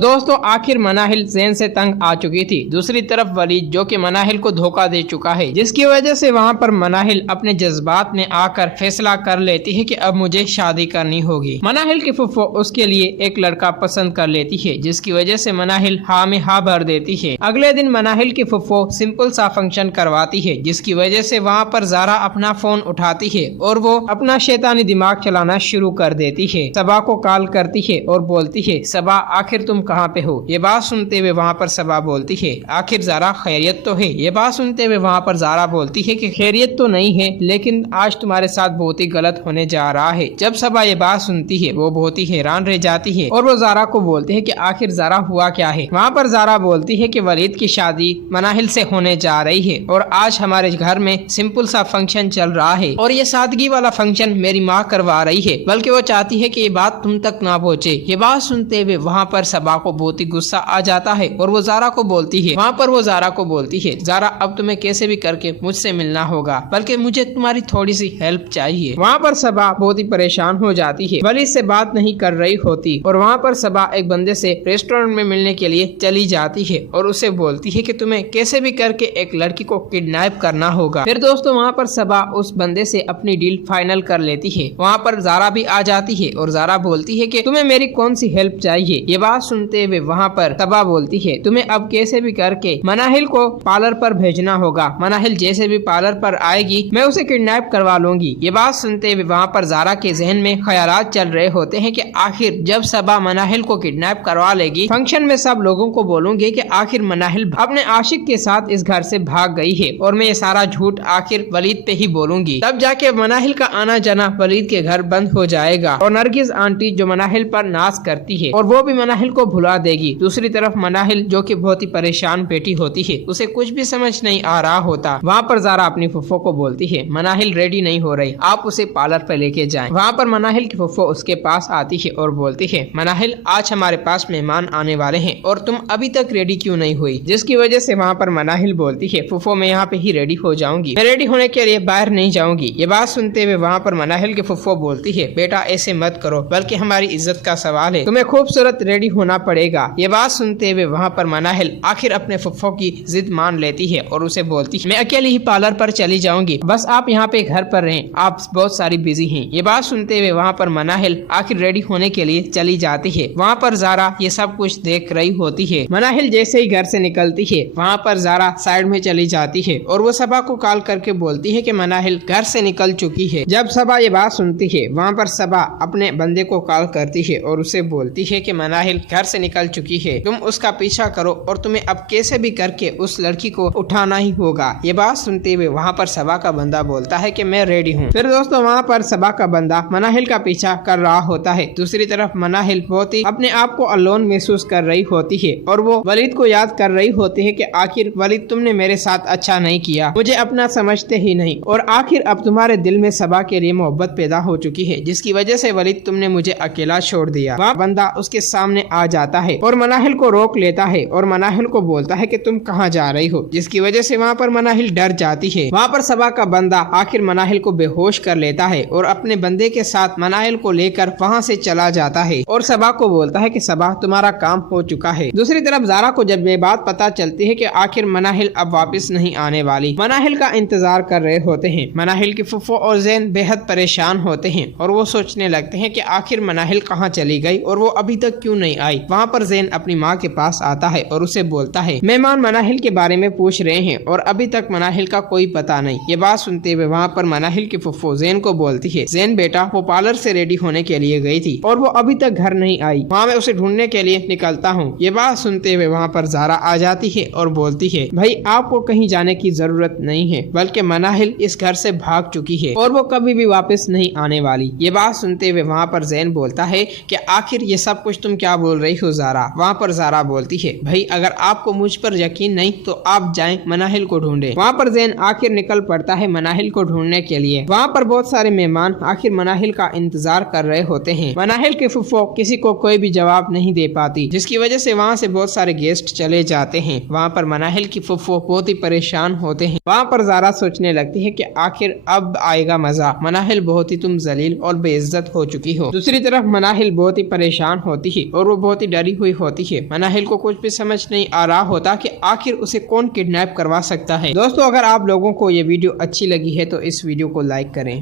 दोस्तों आखिर मनाहिल ज़ैन से तंग आ चुकी थी। दूसरी तरफ वलीद जो कि मनाहिल को धोखा दे चुका है, जिसकी वजह से वहां पर मनाहिल अपने जज्बात में आकर फैसला कर लेती है कि अब मुझे शादी करनी होगी। मनाहिल की फुफ्फो उसके लिए एक लड़का पसंद कर लेती है, जिसकी वजह से मनाहिल हाँ में हाँ भर देती है। अगले दिन मनाहिल की फुफ्फो सिंपल सा फंक्शन करवाती है, जिसकी वजह से वहाँ पर ज़ारा अपना फोन उठाती है और वो अपना शैतानी दिमाग चलाना शुरू कर देती है। सबा को कॉल करती है और बोलती है, सबा आखिर तुम कहाँ पे हो। ये बात सुनते हुए वहाँ पर सबा बोलती है, आखिर ज़ारा खैरियत तो है। ये बात सुनते हुए वहाँ पर ज़ारा बोलती है कि खैरियत तो नहीं है, लेकिन आज तुम्हारे साथ बहुत ही गलत होने जा रहा है। जब सबा ये बात सुनती है वो बहुत ही हैरान रह जाती है और वो ज़ारा को बोलते है कि आखिर ज़ारा हुआ क्या है। वहाँ पर ज़ारा बोलती है कि वलीद की शादी मनाहिल से होने जा रही है और आज हमारे घर में सिंपल सा फंक्शन चल रहा है और ये सादगी वाला फंक्शन मेरी माँ करवा रही है, बल्कि वो चाहती है कि ये बात तुम तक ना पहुँचे। ये बात सुनते हुए वहाँ पर सबा को बहुत ही गुस्सा आ जाता है और वो ज़ारा को बोलती है, वहाँ पर वो ज़ारा को बोलती है, ज़ारा अब तुम्हें कैसे भी करके मुझसे मिलना होगा, बल्कि मुझे तुम्हारी थोड़ी सी हेल्प चाहिए। वहाँ पर सबा बहुत ही परेशान हो जाती है, वलीद से बात नहीं कर रही होती और वहाँ पर सबा एक बंदे से रेस्टोरेंट में मिलने के लिए चली जाती है और उसे बोलती है कि तुम्हें कैसे भी करके एक लड़की को किडनैप करना होगा। फिर दोस्तों वहाँ पर सबा उस बंदे से अपनी डील फाइनल कर लेती है। वहाँ पर ज़ारा भी आ जाती है और ज़ारा बोलती है कि तुम्हें मेरी कौन सी हेल्प चाहिए। ये बात सुनते हुए वहाँ पर सबा बोलती है, तुम्हें अब कैसे भी करके मनाहिल को पार्लर पर भेजना होगा। मनाहिल जैसे भी पार्लर पर आएगी मैं उसे किडनैप करवा लूंगी। ये बात सुनते हुए वहाँ पर ज़ारा के जहन में ख्यालात चल रहे होते हैं कि आखिर जब सबा मनाहिल को किडनैप करवा लेगी, फंक्शन में सब लोगों को बोलूंगी कि आखिर मनाहिल अपने आशिक के साथ इस घर से भाग गई है और मैं ये सारा झूठ आखिर वलीद पे ही बोलूंगी। तब जाके मनाहिल का आना जाना वलीद के घर बंद हो जाएगा और नरगिस आंटी जो मनाहिल पर नाज करती है और वो भी मनाहिल को भुला देगी। दूसरी तरफ मनाहिल जो कि बहुत ही परेशान बेटी होती है, उसे कुछ भी समझ नहीं आ रहा होता। वहाँ पर ज़ारा अपनी फुफ्फो को बोलती है, मनाहिल रेडी नहीं हो रही, आप उसे पार्लर पर लेके जाएं। वहाँ पर मनाहिल की फुफ्फो उसके पास आती है और बोलती है, मनाहिल आज हमारे पास मेहमान आने वाले हैं और तुम अभी तक रेडी क्यों नहीं हुई। जिसकी वजह से वहाँ पर मनाहिल बोलती है, फुफ्फो मैं यहाँ पे ही रेडी हो जाऊंगी, मैं रेडी होने के लिए बाहर नहीं जाऊंगी। ये बात सुनते हुए वहाँ पर मनाहिल की फुफ्फो बोलती है, बेटा ऐसे मत करो, बल्कि हमारी इज्जत का सवाल है, तुम्हें खूबसूरत रेडी होना पड़ेगा। ये बात सुनते हुए वहाँ पर मनाहिल आखिर अपने फुफ्फो की जिद मान लेती है और उसे बोलती है, मैं अकेली ही पार्लर पर चली जाऊंगी, बस आप यहाँ पे घर पर रहें, आप बहुत सारी बिजी हैं। ये बात सुनते हुए वहाँ पर मनाहिल आखिर रेडी होने के लिए चली जाती है। वहाँ पर ज़ारा ये सब कुछ देख रही होती है। मनाहिल जैसे ही घर से निकलती है, वहाँ पर ज़ारा साइड में चली जाती है और वो सबा को कॉल करके बोलती है कि मनाहिल घर से निकल चुकी है। जब सबा ये बात सुनती है, वहाँ पर सबा अपने बंदे को कॉल करती है और उसे बोलती है कि मनाहिल घर से निकल चुकी है, तुम उसका पीछा करो और तुम्हें अब कैसे भी करके उस लड़की को उठाना ही होगा। ये बात सुनते हुए वहाँ पर सबा का बंदा बोलता है कि मैं रेडी हूँ। फिर दोस्तों वहाँ पर सबा का बंदा मनाहिल का पीछा कर रहा होता है। दूसरी तरफ मनाहिल बहुत ही अपने आप को अलोन महसूस कर रही होती है और वो वलीद को याद कर रही होती है कि आखिर वलीद तुमने मेरे साथ अच्छा नहीं किया, मुझे अपना समझते ही नहीं और आखिर अब तुम्हारे दिल में सबा के लिए मोहब्बत पैदा हो चुकी है, जिसकी वजह से वलीद तुमने मुझे अकेला छोड़ दिया। वहाँ बंदा उसके सामने आ जाता है और मनाहिल को रोक लेता है और मनाहिल को बोलता है कि तुम कहाँ जा रही हो, जिसकी वजह से वहाँ पर मनाहिल डर जाती है। वहाँ पर सबा का बंदा आखिर मनाहिल को बेहोश कर लेता है और अपने बंदे के साथ मनाहिल को लेकर वहाँ से चला जाता है और सबा को बोलता है कि सबा तुम्हारा काम हो चुका है। दूसरी तरफ ज़ारा को जब ये बात पता चलती है कि आखिर मनाहिल अब वापस नहीं आने वाली, मनाहिल का इंतजार कर रहे होते हैं। मनाहिल की फुफ्फो और ज़ैन बेहद परेशान होते हैं और वो सोचने लगते हैं कि आखिर मनाहिल कहाँ चली गई और वो अभी तक क्यों नहीं आई। वहाँ पर ज़ैन अपनी माँ के पास आता है और उसे बोलता है, मेहमान मनाहिल के बारे में पूछ रहे हैं और अभी तक मनाहिल का कोई पता नहीं। ये बात सुनते हुए वहाँ पर मनाहिल की फुफ्फो ज़ैन को बोलती है, ज़ैन बेटा वो पार्लर से रेडी होने के लिए गई थी और वो अभी तक घर नहीं आई, वहाँ मैं उसे ढूंढने के लिए निकलता हूँ। ये बात सुनते हुए वहाँ पर ज़ारा आ जाती है और बोलती है, भाई आपको कहीं जाने की जरूरत नहीं है, बल्कि मनाहिल इस घर से भाग चुकी है और वो कभी भी वापस नहीं आने वाली। ये बात सुनते हुए वहाँ पर ज़ैन बोलता है कि आखिर ये सब कुछ तुम क्या बोल रही हो ज़ारा। वहाँ पर ज़ारा बोलती है, भाई अगर आपको मुझ पर यकीन नहीं तो आप जाएं मनाहिल को ढूंढें। वहाँ पर ज़ैन आखिर निकल पड़ता है मनाहिल को ढूंढने के लिए। वहाँ पर बहुत सारे मेहमान आखिर मनाहिल का इंतजार कर रहे होते हैं। मनाहिल के फुफ्फो किसी को कोई भी जवाब नहीं दे पाती, जिसकी वजह से वहाँ से बहुत सारे गेस्ट चले जाते हैं। वहाँ पर मनाहिल की फुफ्फो बहुत ही परेशान होते हैं। वहाँ पर ज़ारा सोचने लगती है कि आखिर अब आएगा मजा, मनाहिल बहुत ही तुम जलील और बेइज्जत हो चुकी हो। दूसरी तरफ मनाहिल बहुत ही परेशान होती है और वो बहुत ही ही डरी हुई होती है। मनाहिल को कुछ भी समझ नहीं आ रहा होता कि आखिर उसे कौन किडनैप करवा सकता है। दोस्तों, अगर आप लोगों को ये वीडियो अच्छी लगी है तो इस वीडियो को लाइक करें।